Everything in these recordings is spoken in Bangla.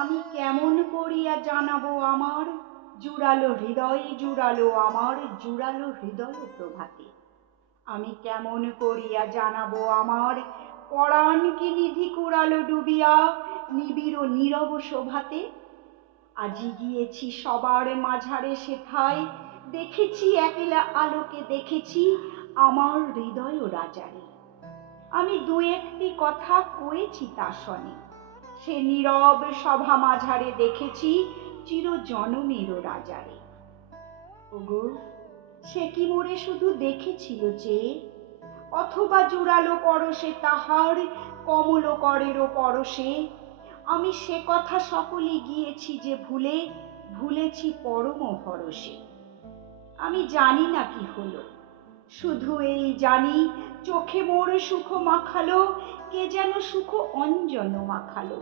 আমি কেমন করিয়া জানাবো আমার জুড়ালো হৃদয়, জুড়ালো আমার জুড়ালো হৃদয় প্রভাতে। আমি কেমন করিয়া জানাবো আমার পরাণ কি নিধি কুড়ালো ডুবিয়া নিবিড় নীরব শোভাতে। আজি গিয়েছি সবার মাঝারে সেথায়, দেখেছি একলা আলোকে, দেখেছি আমার হৃদয় রাজারে। আমি দু একটি কথা কয়েছি তা শোনে, সে নীরব সভা মাঝারে দেখেছি চির জনমের রাজারে। ওগো, সে কি মোরে শুধু দেখেছিল চেয়ে, অথবা জুড়ালো পরশে তাহার কমল করেরও পরশে। আমি সে কথা সকলে গিয়েছি যে ভুলে, ভুলেছি পরম হরষে। আমি জানি না কি হলো, শুধু এই জানি চোখে মোর সুখ মাখালো, কে যেন সুখ অঞ্জন মাখালো।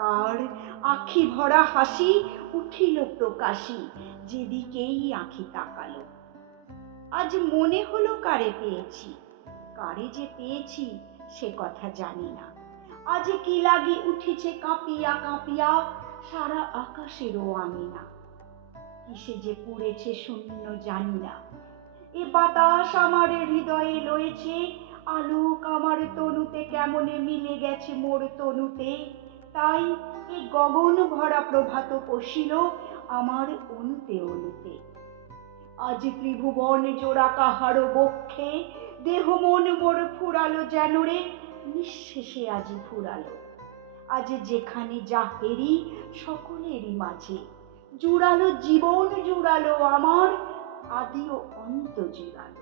কার আখি ভরা হাসি উঠিল প্রকাশী, যেদিকেই আঁখি তাকালো। আজ মনে হলো কারে পেয়েছি, কারে যে পেয়েছি সে কথা জানি না। আজ কি লাগি উঠিছে কাঁপিয়া কাঁপিয়া সারা আকাশেরও আমি না। কিসে যে পুড়েছে শূন্য জানি না, এ বাতাস আমার হৃদয়ে লয়েছে, আলোক আমার তনুতে কেমনে মিলে গেছে মোর তনুতে। তাই এই গগন ভরা প্রভাত পশিল আমার অনুতে অনুতে। আজ ত্রিভুবন জোড়া কাহারো বক্ষে, দেহ মন মোর ফুরালো যেন রে, নিঃশেষে আজি ফুরালো। আজ যেখানে যা হেরি সকলেরই মাঝে, জুড়ালো জীবন জুড়ালো আমার, আদি ও অন্ত জুড়ালো।